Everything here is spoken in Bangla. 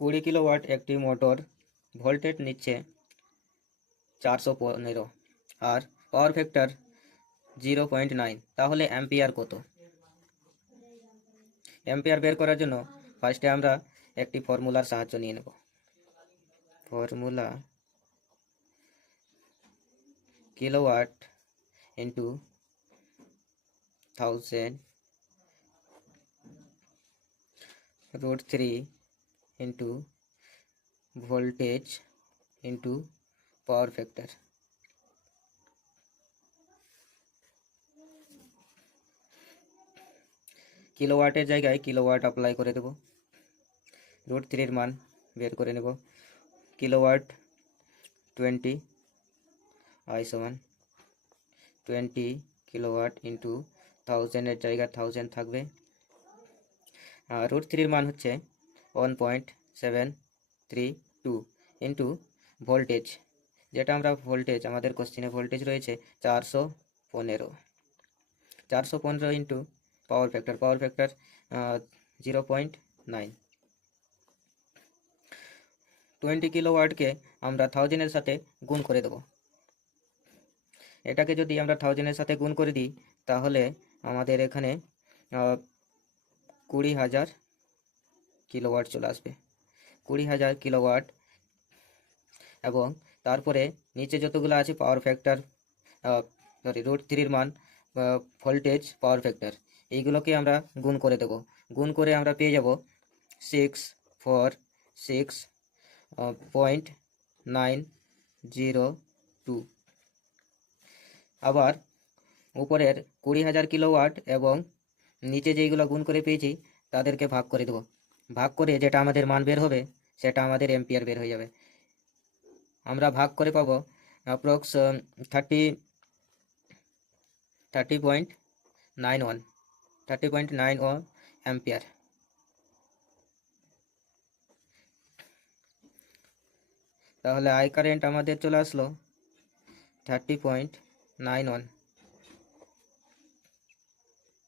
20 কিলোওয়াট একটি মোটর ভোল্টেজ নিচ্ছে 415 আর পাওয়ার ফ্যাক্টর 0.9, তাহলে অ্যাম্পিয়ার কত? অ্যাম্পিয়ার বের করার জন্য ফার্স্টে আমরা একটি ফর্মুলার সাহায্য নিয়ে নেব। Formula kilowatt into 1000 √3 into voltage into power factor. কিলোওয়াটের জায়গায় কিলোওয়াট অ্যাপ্লাই করে দেব, √3 মান বের করে নেব। কিলোওয়াট 20, I সমান 20 কিলোওয়াট ইন্টু 1000 জায়গায় 1000 থাকবে। √3 মান হচ্ছে 1.732 ইন্টু ভোল্টেজ, যেটা আমরা ভোল্টেজ আমাদের কোশ্চিনে ভোল্টেজ রয়েছে 415 ইন্টু পাওয়ার ফ্যাক্টর 0.9। 20 কিলোওয়াটকে আমরা 1000-এর সাথে গুণ করে দেব। এটাকে যদি আমরা 1000-এর সাথে গুণ করে দিই তাহলে আমাদের এখানে 20,000 কিলোওয়াট চলে আসবে, 20,000 কিলোওয়াট। এবং তারপরে নিচে যতগুলো আছে পাওয়ার ফ্যাক্টর, √3 মান, ভোল্টেজ, পাওয়ার ফ্যাক্টর, এইগুলোকে আমরা গুণ করে দেব। গুণ করে আমরা পেয়ে যাব 646.902। আবার উপরের 20,000 কিলোওয়াট এবং নিচে যেইগুলো গুণ করে পেয়েছি তাদেরকে ভাগ করে দেব। ভাগ করে যেটা আমাদের মান বের হবে সেটা আমাদের এম্পিয়ার বের হয়ে যাবে। আমরা ভাগ করে পাবো অ্যাপ্রক্স 30.91 অ্যাম্পিয়ার। তাহলে আই কারেন্ট আমাদের চলে আসলো 30.91।